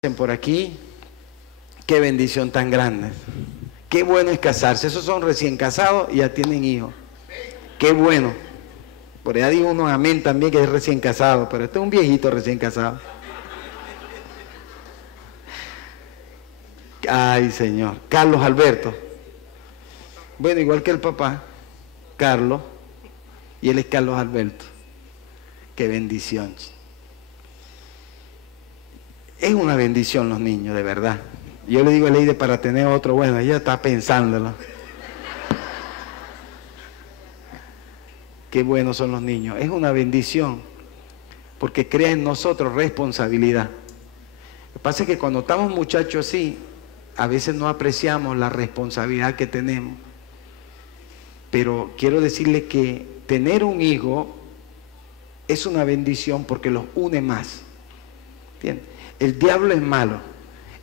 Por aquí, qué bendición tan grande, qué bueno es casarse. Esos son recién casados y ya tienen hijos, qué bueno. Por allá digo unos amén también, que es recién casado, pero este es un viejito recién casado. Ay, Señor. Carlos Alberto, bueno, igual que el papá Carlos, y él es Carlos Alberto. Qué bendición. Es una bendición los niños, de verdad. Yo le digo a Leide para tener otro, bueno, ella está pensándolo. Qué buenos son los niños. Es una bendición, porque crea en nosotros responsabilidad. Lo que pasa es que cuando estamos muchachos así, a veces no apreciamos la responsabilidad que tenemos. Pero quiero decirle que tener un hijo es una bendición porque los une más. ¿Entiendes? El diablo es malo.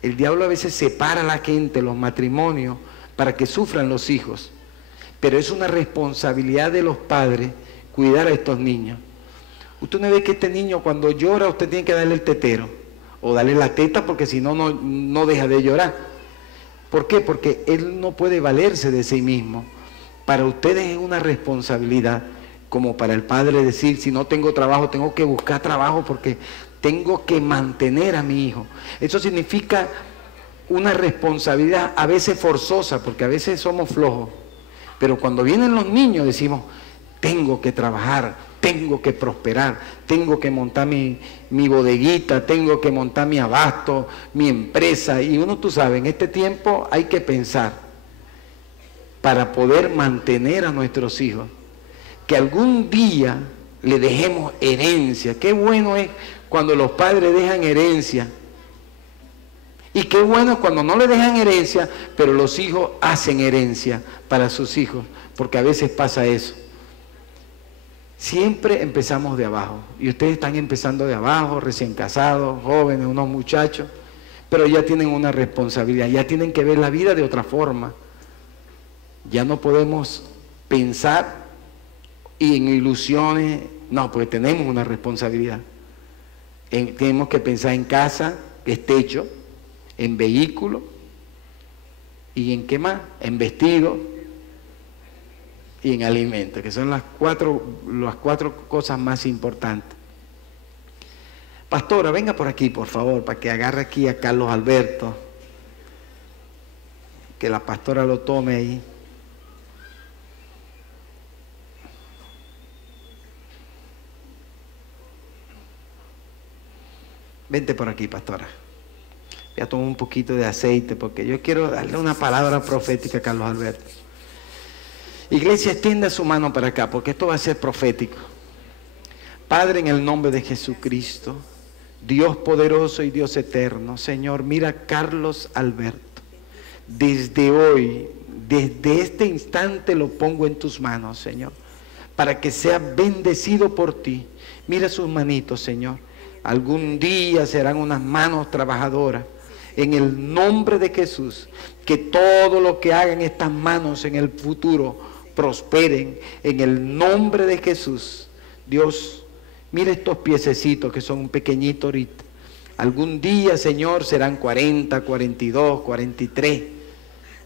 El diablo a veces separa a la gente, los matrimonios, para que sufran los hijos. Pero es una responsabilidad de los padres cuidar a estos niños. Usted no ve que este niño cuando llora usted tiene que darle el tetero o darle la teta, porque si no, no deja de llorar. ¿Por qué? Porque él no puede valerse de sí mismo. Para ustedes es una responsabilidad, como para el padre decir, si no tengo trabajo, tengo que buscar trabajo porque tengo que mantener a mi hijo. Eso significa una responsabilidad a veces forzosa, porque a veces somos flojos. Pero cuando vienen los niños decimos, tengo que trabajar, tengo que prosperar, tengo que montar mi bodeguita, tengo que montar mi abasto, mi empresa. Y uno, tú sabes, en este tiempo hay que pensar para poder mantener a nuestros hijos, que algún día le dejemos herencia. Qué bueno es cuando los padres dejan herencia. Y qué bueno es cuando no le dejan herencia, pero los hijos hacen herencia para sus hijos, porque a veces pasa eso. Siempre empezamos de abajo, y ustedes están empezando de abajo, recién casados, jóvenes, unos muchachos, pero ya tienen una responsabilidad, ya tienen que ver la vida de otra forma. Ya no podemos pensar y en ilusiones, no, porque tenemos una responsabilidad. Tenemos que pensar en casa, que es techo, en vehículo, y en qué más, en vestido y en alimento, que son las cuatro cosas más importantes. Pastora, venga por aquí, por favor, para que agarre aquí a Carlos Alberto, que la pastora lo tome ahí. Vente por aquí, pastora. Voy a tomar un poquito de aceite porque yo quiero darle una palabra profética a Carlos Alberto. Iglesia, extienda su mano para acá porque esto va a ser profético. Padre, en el nombre de Jesucristo, Dios poderoso y Dios eterno, Señor, mira a Carlos Alberto. Desde hoy, desde este instante lo pongo en tus manos, Señor, para que sea bendecido por ti. Mira sus manitos, Señor. Algún día serán unas manos trabajadoras. En el nombre de Jesús, que todo lo que hagan estas manos en el futuro prosperen. En el nombre de Jesús. Dios, mira estos piececitos que son pequeñitos ahorita. Algún día, Señor, serán 40, 42, 43.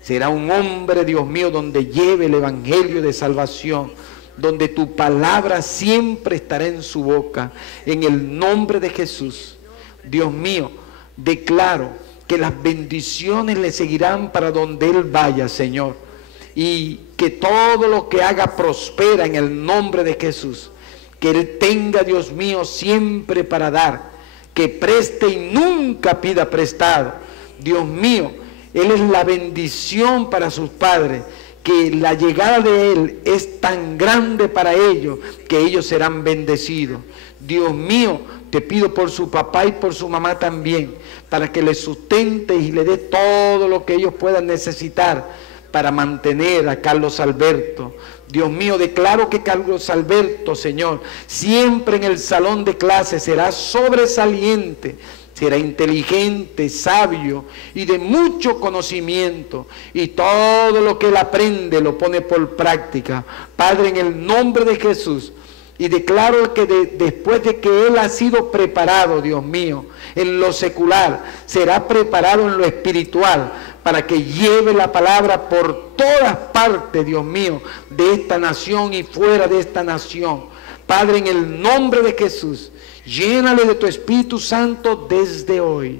Será un hombre, Dios mío, donde lleve el evangelio de salvación, donde tu palabra siempre estará en su boca, en el nombre de Jesús. Dios mío, declaro que las bendiciones le seguirán para donde él vaya, Señor, y que todo lo que haga prospera en el nombre de Jesús. Que él tenga, Dios mío, siempre para dar, que preste y nunca pida prestado. Dios mío, él es la bendición para sus padres, que la llegada de él es tan grande para ellos, que ellos serán bendecidos. Dios mío, te pido por su papá y por su mamá también, para que les sustentes y le dé todo lo que ellos puedan necesitar para mantener a Carlos Alberto. Dios mío, declaro que Carlos Alberto, Señor, siempre en el salón de clases será sobresaliente, será inteligente, sabio y de mucho conocimiento, y todo lo que él aprende lo pone por práctica. Padre, en el nombre de Jesús, Y declaro que después de que él ha sido preparado, Dios mío, en lo secular, será preparado en lo espiritual, para que lleve la palabra por todas partes, Dios mío, de esta nación y fuera de esta nación. Padre, en el nombre de Jesús, llénale de tu Espíritu Santo desde hoy.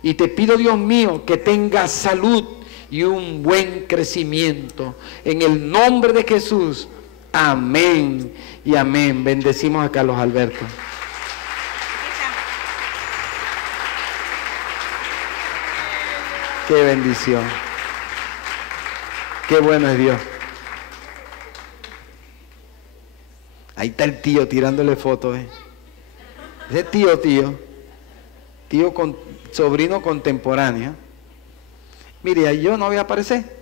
Y te pido, Dios mío, que tenga salud y un buen crecimiento. En el nombre de Jesús. Amén y amén. Bendecimos a Carlos Alberto. Qué bendición. Qué bueno es Dios. Ahí está el tío tirándole fotos. Ese tío con sobrino contemporáneo. Mire, ahí yo no voy a aparecer.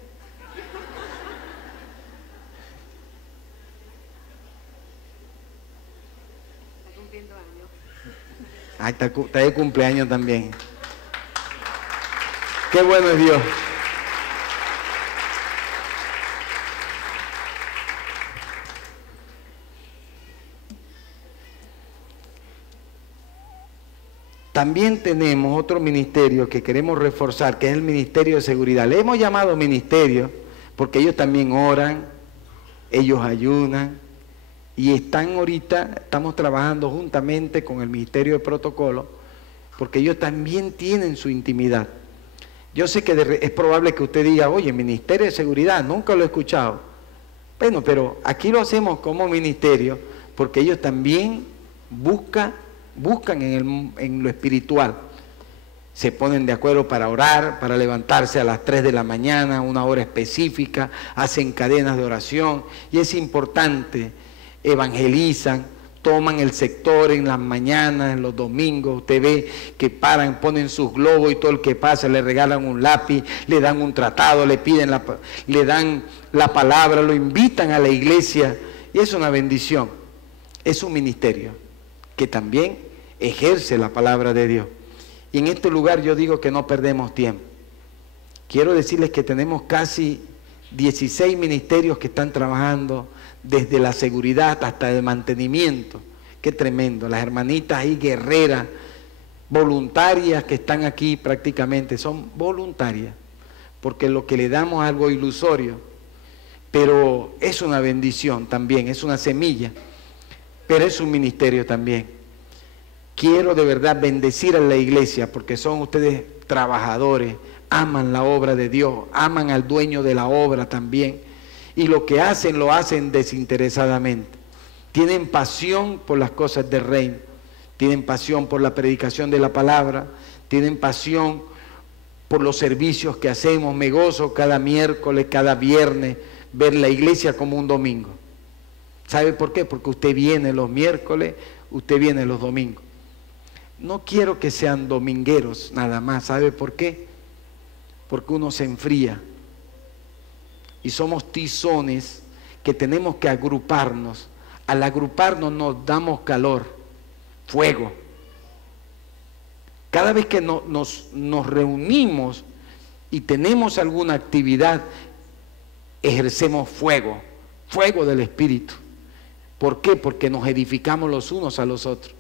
Está cumpliendo años. Ahí está de cumpleaños también. Qué bueno es Dios. También tenemos otro ministerio que queremos reforzar, que es el Ministerio de Seguridad. Le hemos llamado ministerio porque ellos también oran, ellos ayunan y estamos trabajando juntamente con el Ministerio de Protocolo porque ellos también tienen su intimidad. Yo sé que es probable que usted diga, oye, Ministerio de Seguridad, nunca lo he escuchado. Bueno, pero aquí lo hacemos como ministerio porque ellos también buscan en lo espiritual. Se ponen de acuerdo para orar, para levantarse a las 3 de la mañana, una hora específica, hacen cadenas de oración y es importante, evangelizan, toman el sector en las mañanas, en los domingos, usted ve que paran, ponen sus globos y todo el que pasa le regalan un lápiz, le dan un tratado, le dan la palabra, lo invitan a la iglesia y es una bendición, es un ministerio que también ejerce la palabra de Dios. Y en este lugar yo digo que no perdemos tiempo. Quiero decirles que tenemos casi 16 ministerios que están trabajando desde la seguridad hasta el mantenimiento. Qué tremendo. Las hermanitas ahí guerreras, voluntarias que están aquí prácticamente, son voluntarias, porque lo que le damos es algo ilusorio, pero es una bendición también, es una semilla, pero es un ministerio también. Quiero de verdad bendecir a la iglesia porque son ustedes trabajadores, aman la obra de Dios, aman al dueño de la obra también. Y lo que hacen, lo hacen desinteresadamente. Tienen pasión por las cosas del reino, tienen pasión por la predicación de la palabra, tienen pasión por los servicios que hacemos. Me gozo cada miércoles, cada viernes, ver la iglesia como un domingo. ¿Sabe por qué? Porque usted viene los miércoles, usted viene los domingos. No quiero que sean domingueros nada más. ¿Sabe por qué? Porque uno se enfría. Y somos tizones que tenemos que agruparnos. Al agruparnos nos damos calor, fuego. Cada vez que nos reunimos y tenemos alguna actividad, ejercemos fuego, fuego del Espíritu. ¿Por qué? Porque nos edificamos los unos a los otros.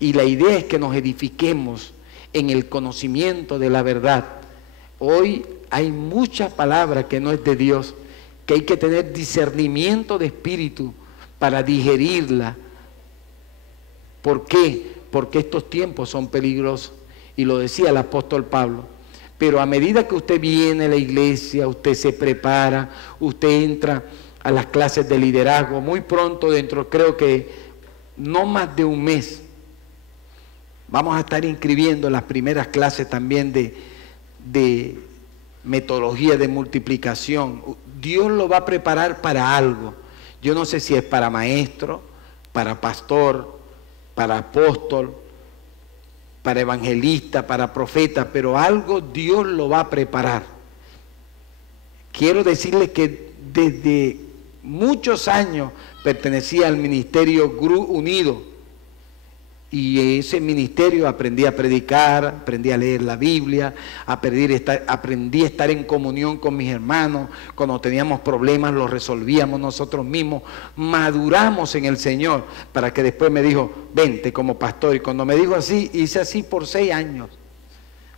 Y la idea es que nos edifiquemos en el conocimiento de la verdad. Hoy hay mucha palabra que no es de Dios, que hay que tener discernimiento de espíritu para digerirla. ¿Por qué? Porque estos tiempos son peligrosos. Y lo decía el apóstol Pablo. Pero a medida que usted viene a la iglesia, usted se prepara, usted entra a las clases de liderazgo, muy pronto dentro, creo que no más de un mes, vamos a estar inscribiendo las primeras clases también de metodología de multiplicación. Dios lo va a preparar para algo. Yo no sé si es para maestro, para pastor, para apóstol, para evangelista, para profeta, pero algo Dios lo va a preparar. Quiero decirles que desde muchos años pertenecía al Ministerio Unido Y ese ministerio aprendí a predicar, aprendí a leer la Biblia, aprendí a estar en comunión con mis hermanos. Cuando teníamos problemas los resolvíamos nosotros mismos. Maduramos en el Señor para que después me dijo, vente como pastor. Y cuando me dijo así, hice así por 6 años.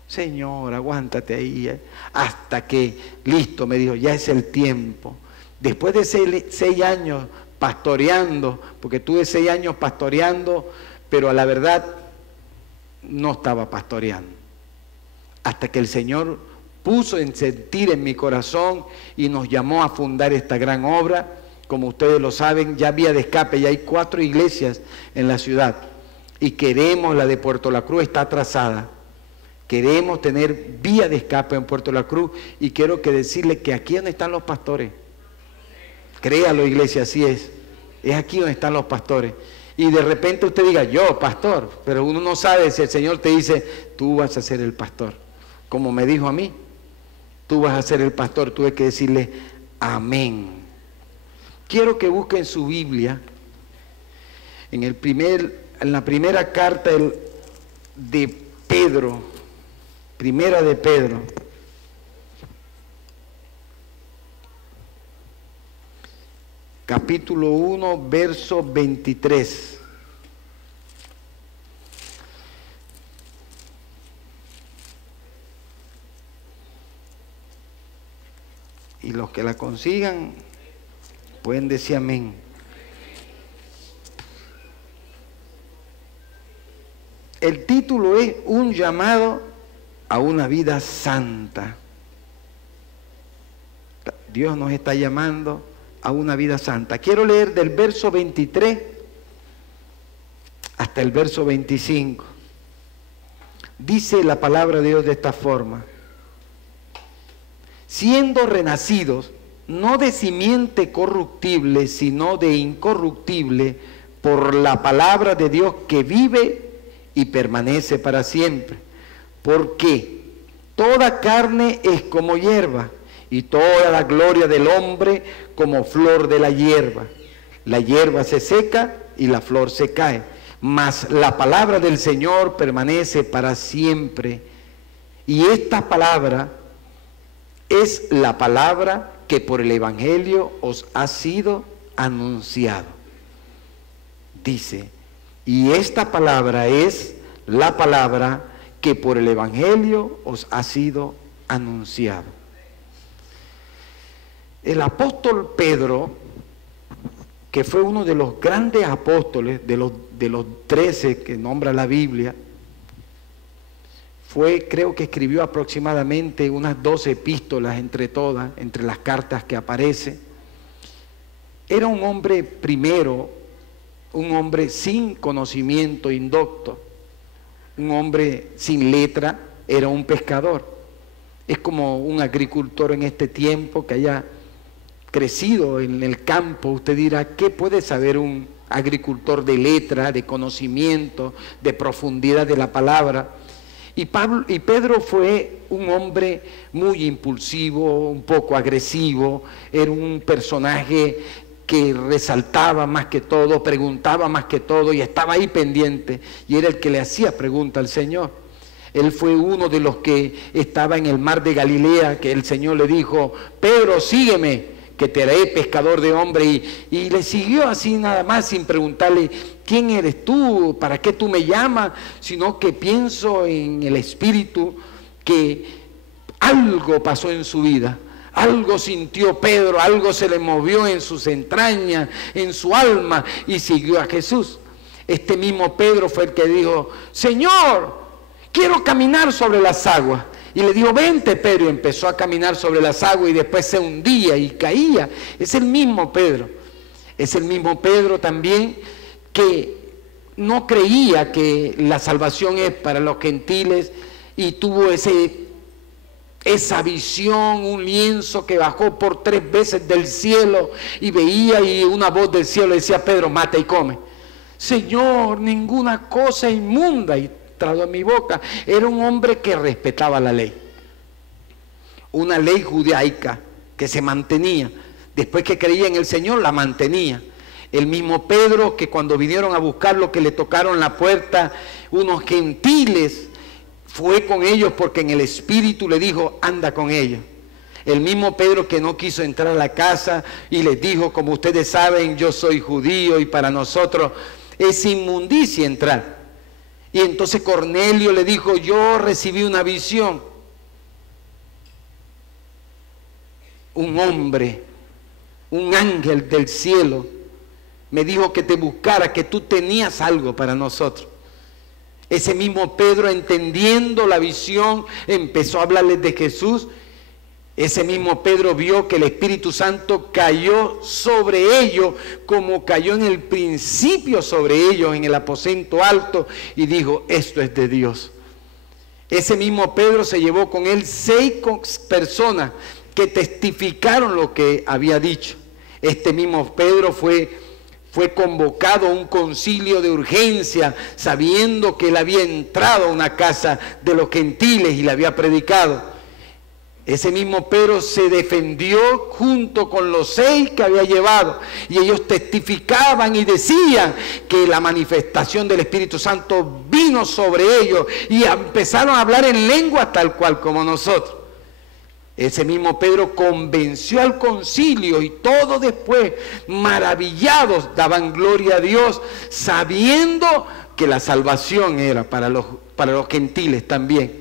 Señor, aguántate ahí. Hasta que, listo, me dijo, ya es el tiempo. Después de 6 años pastoreando, porque tuve 6 años pastoreando, pero a la verdad no estaba pastoreando. Hasta que el Señor puso en sentir en mi corazón y nos llamó a fundar esta gran obra. Como ustedes lo saben, ya vía de escape, ya hay 4 iglesias en la ciudad. Y queremos, la de Puerto La Cruz está atrasada. Queremos tener vía de escape en Puerto La Cruz y quiero que decirle que aquí donde están los pastores. Créalo, iglesia, así es. Es aquí donde están los pastores. Y de repente usted diga, yo, pastor, pero uno no sabe si el Señor te dice, tú vas a ser el pastor. Como me dijo a mí, tú vas a ser el pastor, tuve que decirle, amén. Quiero que busquen su Biblia, en la primera carta de Pedro, primera de Pedro. Capítulo 1, verso 23. Y los que la consigan pueden decir amén. El título es Un llamado a una vida santa. Dios nos está llamando a una vida santa. Quiero leer del verso 23 hasta el verso 25. Dice la palabra de Dios de esta forma: siendo renacidos, no de simiente corruptible, sino de incorruptible, por la palabra de Dios que vive y permanece para siempre. Porque toda carne es como hierba, y toda la gloria del hombre como flor de la hierba. La hierba se seca y la flor se cae, mas la palabra del Señor permanece para siempre. Y esta palabra es la palabra que por el Evangelio os ha sido anunciado. Dice, y esta palabra es la palabra que por el Evangelio os ha sido anunciado. El apóstol Pedro, que fue uno de los grandes apóstoles, de los 13 que nombra la Biblia, creo que escribió aproximadamente unas 12 epístolas entre todas, entre las cartas que aparece. Era un hombre primero, un hombre sin conocimiento, indocto, un hombre sin letra, era un pescador. Es como un agricultor en este tiempo que haya crecido en el campo. Usted dirá, ¿qué puede saber un agricultor de letra, de conocimiento, de profundidad de la palabra? Y Pedro fue un hombre muy impulsivo, un poco agresivo, era un personaje que resaltaba más que todo, preguntaba más que todo y estaba ahí pendiente, y era el que le hacía pregunta al Señor. Él fue uno de los que estaba en el mar de Galilea, que el Señor le dijo, Pedro, sígueme, que te haré pescador de hombre, y le siguió así nada más, sin preguntarle, ¿quién eres tú? ¿Para qué tú me llamas? Sino que pienso en el Espíritu que algo pasó en su vida, algo sintió Pedro, algo se le movió en sus entrañas, en su alma, y siguió a Jesús. Este mismo Pedro fue el que dijo, Señor, quiero caminar sobre las aguas. Y le dijo, vente Pedro, y empezó a caminar sobre las aguas y después se hundía y caía. Es el mismo Pedro. Es el mismo Pedro también que no creía que la salvación es para los gentiles y tuvo esa visión, un lienzo que bajó por 3 veces del cielo y veía, y una voz del cielo le decía, Pedro, mata y come. Señor, ninguna cosa inmunda y trado en mi boca. Era un hombre que respetaba la ley, una ley judaica que se mantenía. Después que creía en el Señor, la mantenía. El mismo Pedro que cuando vinieron a buscarlo, que le tocaron la puerta, unos gentiles, fue con ellos porque en el Espíritu le dijo, anda con ellos. El mismo Pedro que no quiso entrar a la casa y les dijo, como ustedes saben, yo soy judío y para nosotros es inmundicia entrar. Y entonces Cornelio le dijo, yo recibí una visión. Un hombre, un ángel del cielo, me dijo que te buscara, que tú tenías algo para nosotros. Ese mismo Pedro, entendiendo la visión, empezó a hablarles de Jesús. Ese mismo Pedro vio que el Espíritu Santo cayó sobre ellos, como cayó en el principio sobre ellos en el aposento alto, y dijo, esto es de Dios. Ese mismo Pedro se llevó con él 6 personas que testificaron lo que había dicho. Este mismo Pedro fue convocado a un concilio de urgencia, sabiendo que él había entrado a una casa de los gentiles y le había predicado. Ese mismo Pedro se defendió junto con los 6 que había llevado, y ellos testificaban y decían que la manifestación del Espíritu Santo vino sobre ellos y empezaron a hablar en lengua tal cual como nosotros. Ese mismo Pedro convenció al concilio, y todos después, maravillados, daban gloria a Dios, sabiendo que la salvación era para los gentiles también.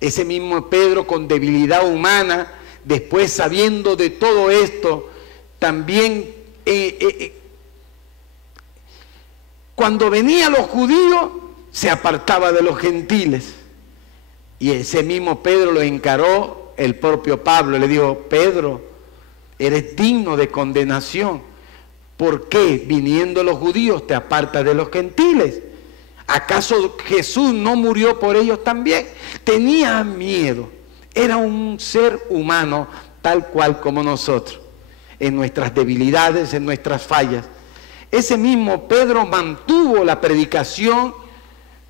Ese mismo Pedro, con debilidad humana, después sabiendo de todo esto, también cuando venían los judíos, se apartaba de los gentiles. Y ese mismo Pedro lo encaró el propio Pablo, le dijo, Pedro, eres digno de condenación. ¿Por qué, viniendo los judíos, te apartas de los gentiles? ¿Acaso Jesús no murió por ellos también? Tenía miedo. Era un ser humano tal cual como nosotros, en nuestras debilidades, en nuestras fallas. Ese mismo Pedro mantuvo la predicación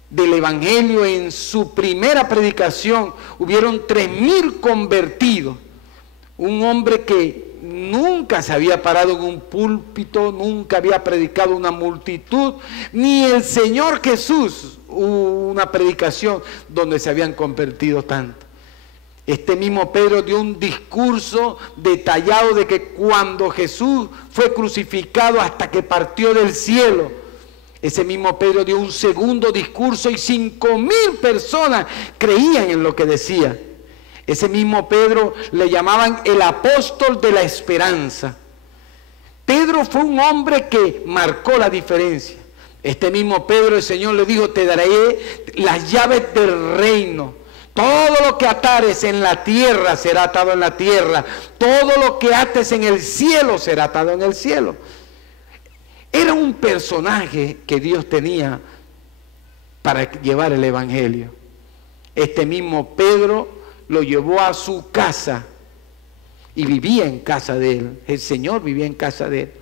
del Evangelio. En su primera predicación hubieron 3.000 convertidos. Un hombre que nunca se había parado en un púlpito, nunca había predicado una multitud, ni el Señor Jesús hubo una predicación donde se habían convertido tanto. Este mismo Pedro dio un discurso detallado de que cuando Jesús fue crucificado hasta que partió del cielo, ese mismo Pedro dio un segundo discurso y 5.000 personas creían en lo que decía. Ese mismo Pedro le llamaban el apóstol de la esperanza. Pedro fue un hombre que marcó la diferencia. Este mismo Pedro, el Señor le dijo, te daré las llaves del reino. Todo lo que atares en la tierra será atado en la tierra. Todo lo que ates en el cielo será atado en el cielo. Era un personaje que Dios tenía para llevar el Evangelio. Este mismo Pedro lo llevó a su casa y vivía en casa de él. El Señor vivía en casa de él.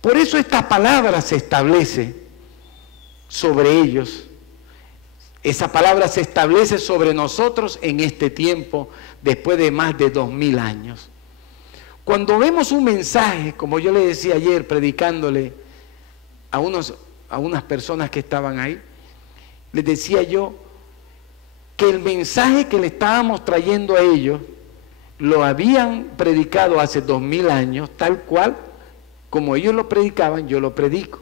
Por eso esta palabra se establece sobre ellos. Esa palabra se establece sobre nosotros en este tiempo, después de más de 2000 años. Cuando vemos un mensaje, como yo le decía ayer predicándole a unas personas que estaban ahí, les decía yo que el mensaje que le estábamos trayendo a ellos lo habían predicado hace 2000 años, tal cual como ellos lo predicaban, yo lo predico.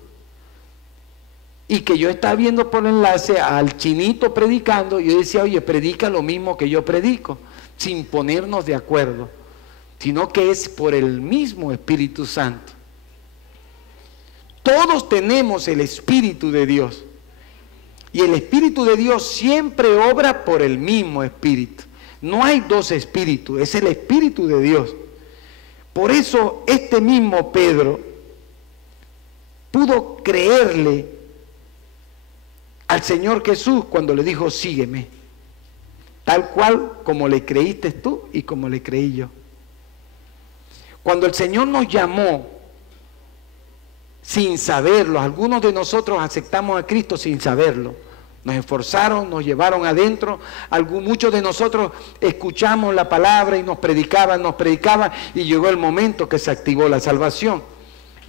Y que yo estaba viendo por enlace al chinito predicando, y yo decía, oye, predica lo mismo que yo predico, sin ponernos de acuerdo, sino que es por el mismo Espíritu Santo. Todos tenemos el Espíritu de Dios. Y el Espíritu de Dios siempre obra por el mismo Espíritu. No hay dos espíritus, es el Espíritu de Dios. Por eso este mismo Pedro pudo creerle al Señor Jesús cuando le dijo, sígueme. Tal cual como le creíste tú y como le creí yo. Cuando el Señor nos llamó sin saberlo, algunos de nosotros aceptamos a Cristo sin saberlo. Nos esforzaron, nos llevaron adentro. Muchos de nosotros escuchamos la palabra y nos predicaban, y llegó el momento que se activó la salvación.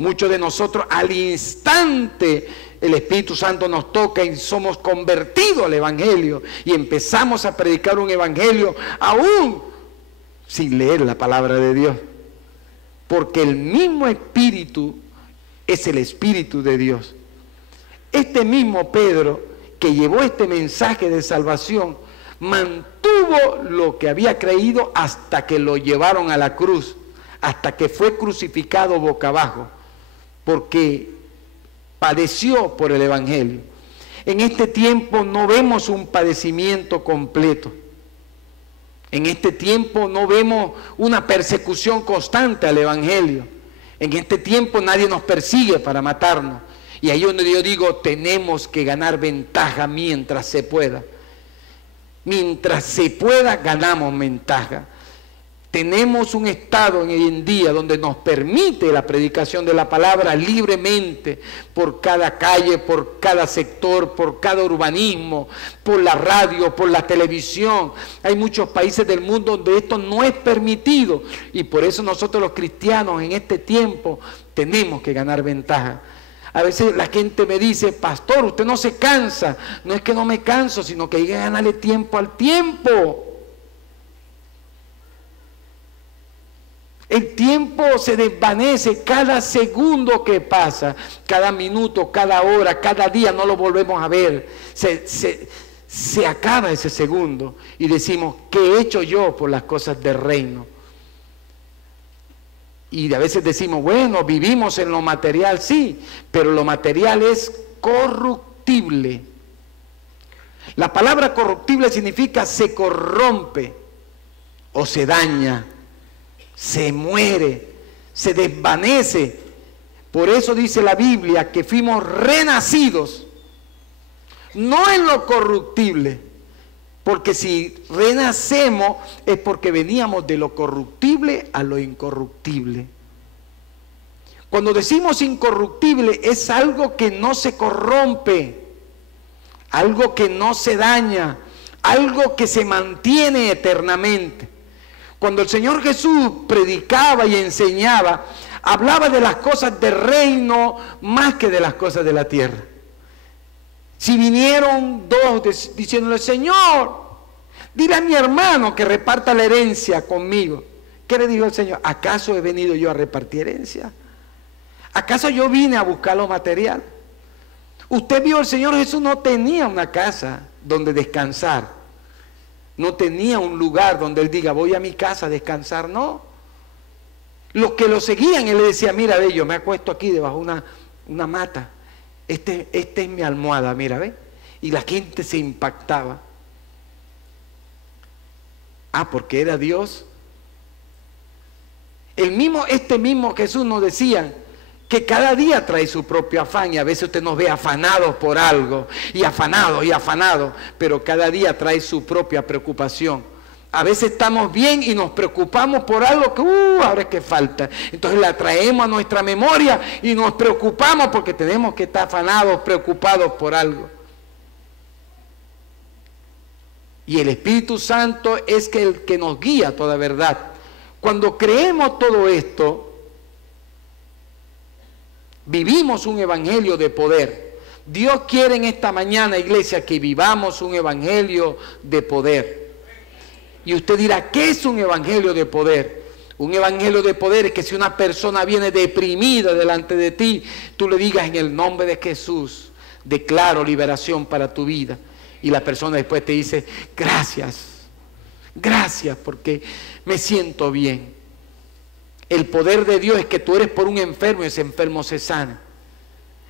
Muchos de nosotros al instante el Espíritu Santo nos toca y somos convertidos al Evangelio y empezamos a predicar un Evangelio aún sin leer la palabra de Dios. Porque el mismo Espíritu es el Espíritu de Dios. Este mismo Pedro que llevó este mensaje de salvación mantuvo lo que había creído hasta que lo llevaron a la cruz, hasta que fue crucificado boca abajo, porque padeció por el Evangelio. En este tiempo no vemos un padecimiento completo. En este tiempo no vemos una persecución constante al Evangelio. En este tiempo nadie nos persigue para matarnos. Y ahí donde yo digo, tenemos que ganar ventaja mientras se pueda. Mientras se pueda, ganamos ventaja. Tenemos un estado hoy en día donde nos permite la predicación de la palabra libremente por cada calle, por cada sector, por cada urbanismo, por la radio, por la televisión. Hay muchos países del mundo donde esto no es permitido y por eso nosotros los cristianos en este tiempo tenemos que ganar ventaja. A veces la gente me dice, pastor, usted no se cansa. No es que no me canso, sino que hay que ganarle tiempo al tiempo. El tiempo se desvanece cada segundo que pasa, cada minuto, cada hora, cada día no lo volvemos a ver. Se acaba ese segundo y decimos, ¿qué he hecho yo por las cosas del reino? Y a veces decimos, bueno, vivimos en lo material, sí, pero lo material es corruptible. La palabra corruptible significa se corrompe o se daña, se muere, se desvanece. Por eso dice la Biblia que fuimos renacidos, no en lo corruptible, porque si renacemos es porque veníamos de lo corruptible a lo incorruptible. Cuando decimos incorruptible es algo que no se corrompe, algo que no se daña, algo que se mantiene eternamente. Cuando el Señor Jesús predicaba y enseñaba, hablaba de las cosas del reino más que de las cosas de la tierra. Si vinieron dos diciéndole, Señor, dile a mi hermano que reparta la herencia conmigo. ¿Qué le dijo el Señor? ¿Acaso he venido yo a repartir herencia? ¿Acaso yo vine a buscar lo material? Usted vio, el Señor Jesús no tenía una casa donde descansar. No tenía un lugar donde Él diga, voy a mi casa a descansar. No. Los que lo seguían, Él le decía, mira, ve, yo me acuesto aquí debajo de una mata. Esta es mi almohada, mira, ve. Y la gente se impactaba. Ah, porque era Dios. Este mismo Jesús nos decía que cada día trae su propio afán y a veces usted nos ve afanados por algo y afanados, pero cada día trae su propia preocupación. A veces estamos bien y nos preocupamos por algo que ahora es que falta. Entonces la traemos a nuestra memoria y nos preocupamos porque tenemos que estar afanados, preocupados por algo. Y el Espíritu Santo es el que nos guía a toda verdad. Cuando creemos todo esto, vivimos un evangelio de poder. Dios quiere en esta mañana, iglesia, que vivamos un evangelio de poder. Y usted dirá, ¿qué es un evangelio de poder? Un evangelio de poder es que si una persona viene deprimida delante de ti, tú le digas en el nombre de Jesús, declaro liberación para tu vida. Y la persona después te dice, gracias porque me siento bien. El poder de Dios es que tú eres por un enfermo y ese enfermo se sana.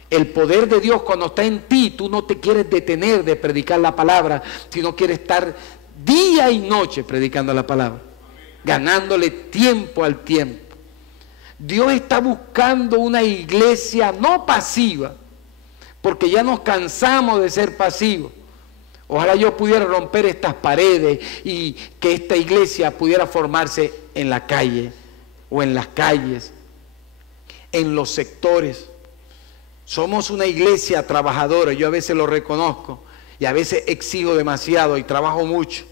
El poder de Dios cuando está en ti, tú no te quieres detener de predicar la palabra, sino quieres estar día y noche predicando la palabra, ganándole tiempo al tiempo. Dios está buscando una iglesia no pasiva, porque ya nos cansamos de ser pasivos. Ojalá yo pudiera romper estas paredes y que esta iglesia pudiera formarse en la calle o en las calles, en los sectores. Somos una iglesia trabajadora, yo a veces lo reconozco y a veces exijo demasiado y trabajo mucho,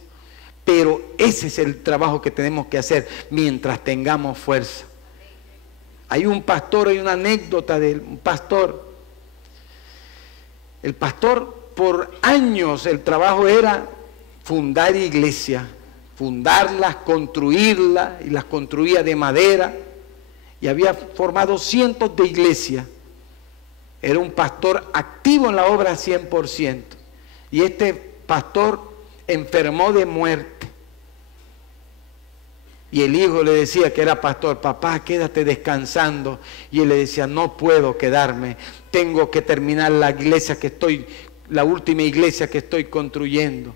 pero ese es el trabajo que tenemos que hacer mientras tengamos fuerza. Hay un pastor, hay una anécdota de un pastor. El pastor, por años, el trabajo era fundar iglesias, fundarlas, construirlas, y las construía de madera, y había formado cientos de iglesias. Era un pastor activo en la obra 100%. Y este pastor enfermó de muerte. Y el hijo le decía, que era pastor: papá, quédate descansando. Y él le decía: no puedo quedarme, tengo que terminar la última iglesia que estoy construyendo.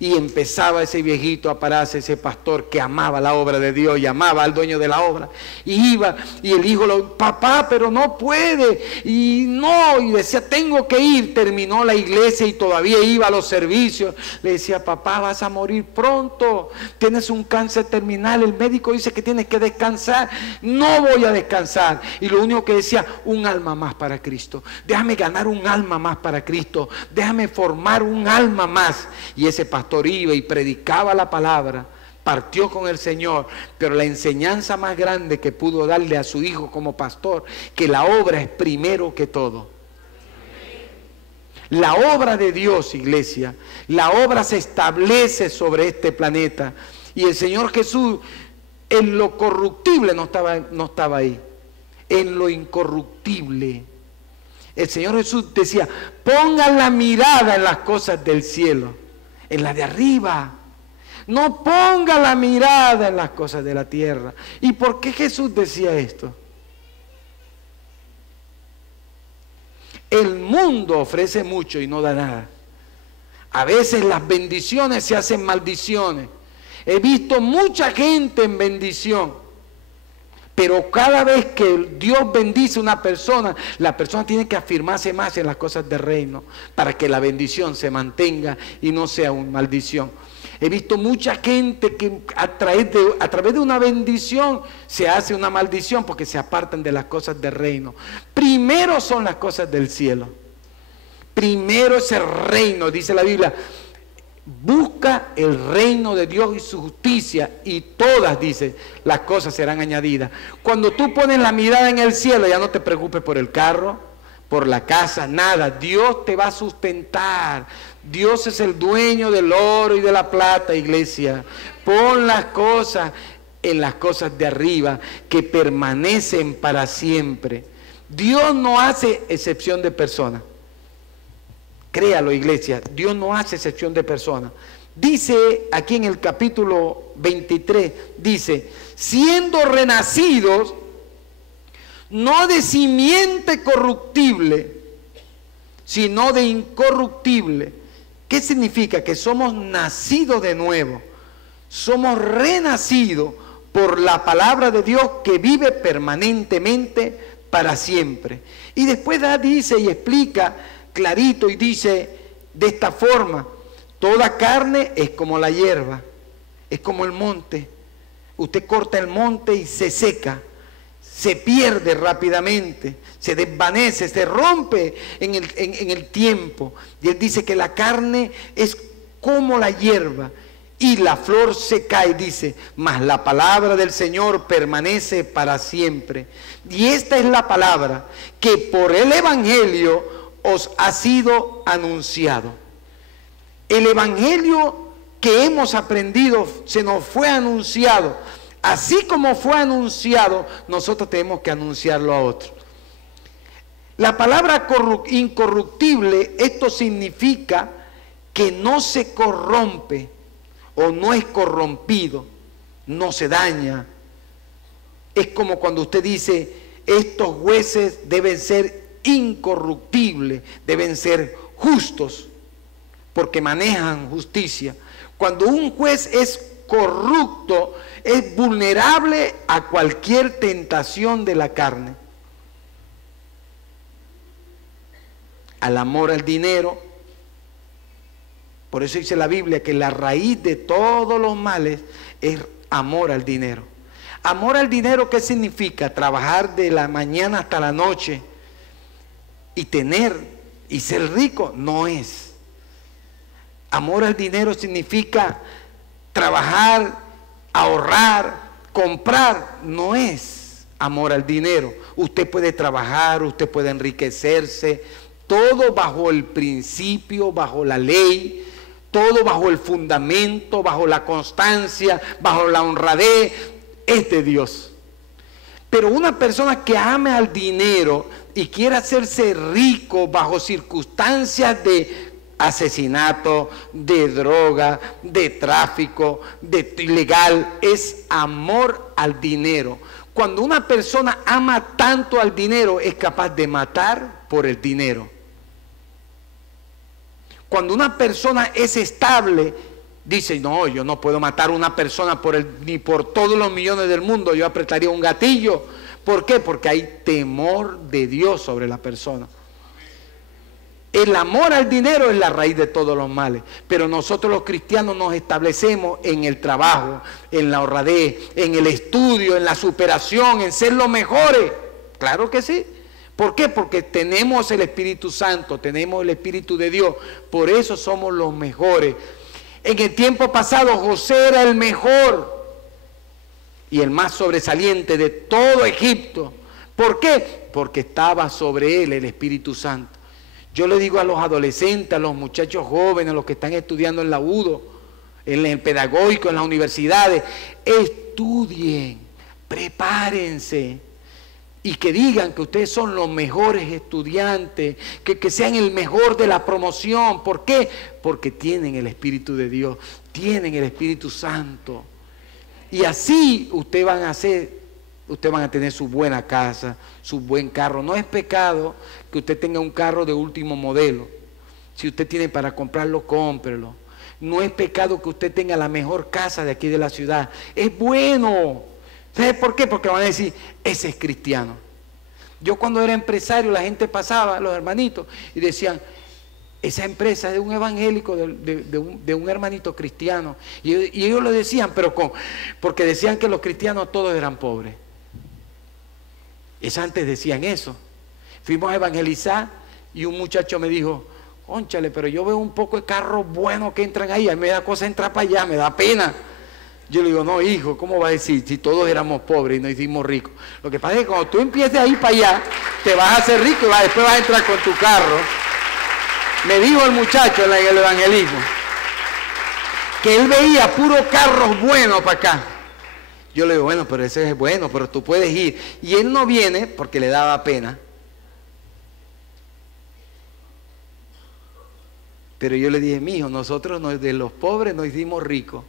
Y empezaba ese viejito a pararse, ese pastor que amaba la obra de Dios y amaba al dueño de la obra. Y iba, y el hijo, papá, pero no puede. Y decía: tengo que ir. Terminó la iglesia y todavía iba a los servicios. Le decía: papá, vas a morir pronto. Tienes un cáncer terminal. El médico dice que tienes que descansar. No voy a descansar. Y lo único que decía: un alma más para Cristo. Déjame ganar un alma más para Cristo. Déjame formar un alma más. Y ese pastor iba y predicaba la palabra, partió con el Señor, pero la enseñanza más grande que pudo darle a su hijo como pastor, que la obra es primero que todo. La obra de Dios, iglesia, la obra se establece sobre este planeta, y el Señor Jesús en lo corruptible no estaba ahí, en lo incorruptible. El Señor Jesús decía: pongan la mirada en las cosas del cielo, en la de arriba. No ponga la mirada en las cosas de la tierra. ¿Y por qué Jesús decía esto? El mundo ofrece mucho y no da nada. A veces las bendiciones se hacen maldiciones. He visto mucha gente en bendición, pero cada vez que Dios bendice a una persona, la persona tiene que afirmarse más en las cosas del reino para que la bendición se mantenga y no sea una maldición. He visto mucha gente que a través de una bendición se hace una maldición porque se apartan de las cosas del reino. Primero son las cosas del cielo. Primero es el reino, dice la Biblia. Busca el reino de Dios y su justicia, y todas, dice, las cosas serán añadidas. Cuando tú pones la mirada en el cielo, ya no te preocupes por el carro, por la casa, nada. Dios te va a sustentar. Dios es el dueño del oro y de la plata, iglesia. Pon las cosas en las cosas de arriba, que permanecen para siempre. Dios no hace excepción de personas. Créalo, iglesia, Dios no hace excepción de personas. Dice aquí en el capítulo 23, dice: siendo renacidos, no de simiente corruptible, sino de incorruptible. ¿Qué significa? Que somos nacidos de nuevo, somos renacidos por la palabra de Dios que vive permanentemente para siempre. Y después dice y explica clarito y dice de esta forma: toda carne es como la hierba, es como el monte. Usted corta el monte y se seca, se pierde rápidamente, se desvanece, se rompe en el tiempo. Y él dice que la carne es como la hierba y la flor se cae, dice, mas la palabra del Señor permanece para siempre. Y esta es la palabra que por el Evangelio os ha sido anunciado. El Evangelio que hemos aprendido se nos fue anunciado. Así como fue anunciado, nosotros tenemos que anunciarlo a otros. La palabra incorruptible, esto significa que no se corrompe o no es corrompido, no se daña. Es como cuando usted dice: estos jueces deben ser incorruptibles, deben ser justos, porque manejan justicia. Cuando un juez es corrupto, es vulnerable a cualquier tentación de la carne, al amor al dinero. Por eso dice la Biblia que la raíz de todos los males es amor al dinero. Amor al dinero, ¿qué significa? Trabajar de la mañana hasta la noche y tener y ser rico. No es. Amor al dinero significa trabajar, ahorrar, comprar. No es amor al dinero. Usted puede trabajar, usted puede enriquecerse, todo bajo el principio, bajo la ley, todo bajo el fundamento, bajo la constancia, bajo la honradez, es de Dios. Pero una persona que ame al dinero y quiera hacerse rico bajo circunstancias de asesinato, de droga, de tráfico, de ilegal, es amor al dinero. Cuando una persona ama tanto al dinero, es capaz de matar por el dinero. Cuando una persona es estable, dice, no, yo no puedo matar a una persona ni por todos los millones del mundo, yo apretaría un gatillo. ¿Por qué? Porque hay temor de Dios sobre la persona. El amor al dinero es la raíz de todos los males, pero nosotros los cristianos nos establecemos en el trabajo, en la honradez, en el estudio, en la superación, en ser los mejores. Claro que sí. ¿Por qué? Porque tenemos el Espíritu Santo, tenemos el Espíritu de Dios, por eso somos los mejores. En el tiempo pasado José era el mejor y el más sobresaliente de todo Egipto. ¿Por qué? Porque estaba sobre él el Espíritu Santo. Yo le digo a los adolescentes, a los muchachos jóvenes, a los que están estudiando en la UDO, en el pedagógico, en las universidades, estudien, prepárense. Y que digan que ustedes son los mejores estudiantes, que sean el mejor de la promoción. ¿Por qué? Porque tienen el Espíritu de Dios, tienen el Espíritu Santo. Y así ustedes van a tener su buena casa, su buen carro. No es pecado que usted tenga un carro de último modelo. Si usted tiene para comprarlo, cómprelo. No es pecado que usted tenga la mejor casa de aquí de la ciudad. Es bueno. ¿Sabe por qué? Porque van a decir, ese es cristiano. Yo cuando era empresario, la gente pasaba, los hermanitos, y decían, esa empresa es de un evangélico, de un hermanito cristiano. Y ellos lo decían, pero porque decían que los cristianos todos eran pobres. Antes decían eso. Fuimos a evangelizar y un muchacho me dijo, cónchale, pero yo veo un poco de carros buenos que entran ahí, a mí me da cosa entrar para allá, me da pena. Yo le digo, no, hijo, ¿cómo va a decir si todos éramos pobres y nos hicimos ricos? Lo que pasa es que cuando tú empieces a ir para allá, te vas a hacer rico y después vas a entrar con tu carro. Me dijo el muchacho en el evangelismo que él veía puros carros buenos para acá. Yo le digo, bueno, pero ese es bueno, pero tú puedes ir. Y él no viene porque le daba pena. Pero yo le dije, mijo, nosotros de los pobres nos hicimos ricos.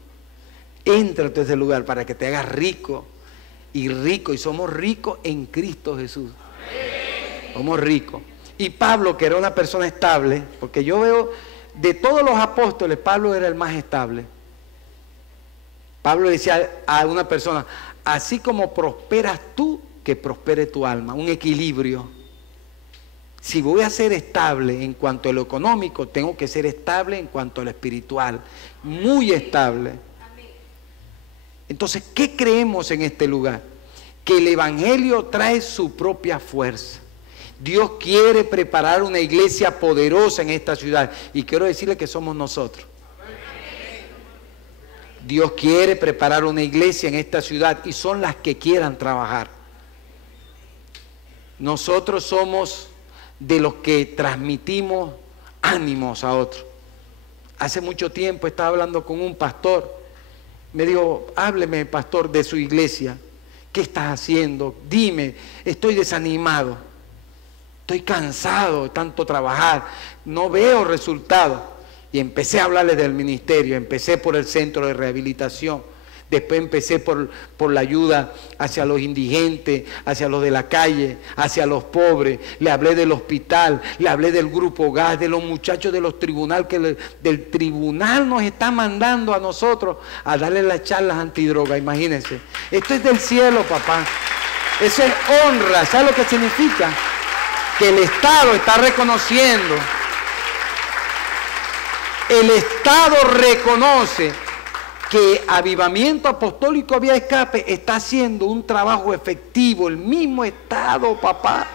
Entra a ese lugar para que te hagas rico. Y somos ricos en Cristo Jesús. Somos ricos. Y Pablo, que era una persona estable, porque yo veo, de todos los apóstoles, Pablo era el más estable. Pablo decía a una persona, así como prosperas tú, que prospere tu alma, un equilibrio. Si voy a ser estable en cuanto a lo económico, tengo que ser estable en cuanto a lo espiritual, muy estable. Entonces, ¿qué creemos en este lugar? Que el Evangelio trae su propia fuerza. Dios quiere preparar una iglesia poderosa en esta ciudad y quiero decirle que somos nosotros. Dios quiere preparar una iglesia en esta ciudad y son las que quieran trabajar. Nosotros somos de los que transmitimos ánimos a otros. Hace mucho tiempo estaba hablando con un pastor. Me dijo, hábleme, pastor, de su iglesia. ¿Qué estás haciendo? Dime, estoy desanimado. Estoy cansado de tanto trabajar. No veo resultados. Y empecé a hablarles del ministerio. Empecé por el centro de rehabilitación. Después empecé por la ayuda hacia los indigentes, hacia los de la calle, hacia los pobres. Le hablé del hospital, le hablé del grupo GAS, de los muchachos de los tribunales, que del tribunal nos está mandando a nosotros a darle las charlas antidroga. Imagínense. Esto es del cielo, papá. Eso es honra. ¿Sabe lo que significa? Que el Estado está reconociendo. El Estado reconoce que Avivamiento Apostólico Vía Escape está haciendo un trabajo efectivo. El mismo Estado, papá.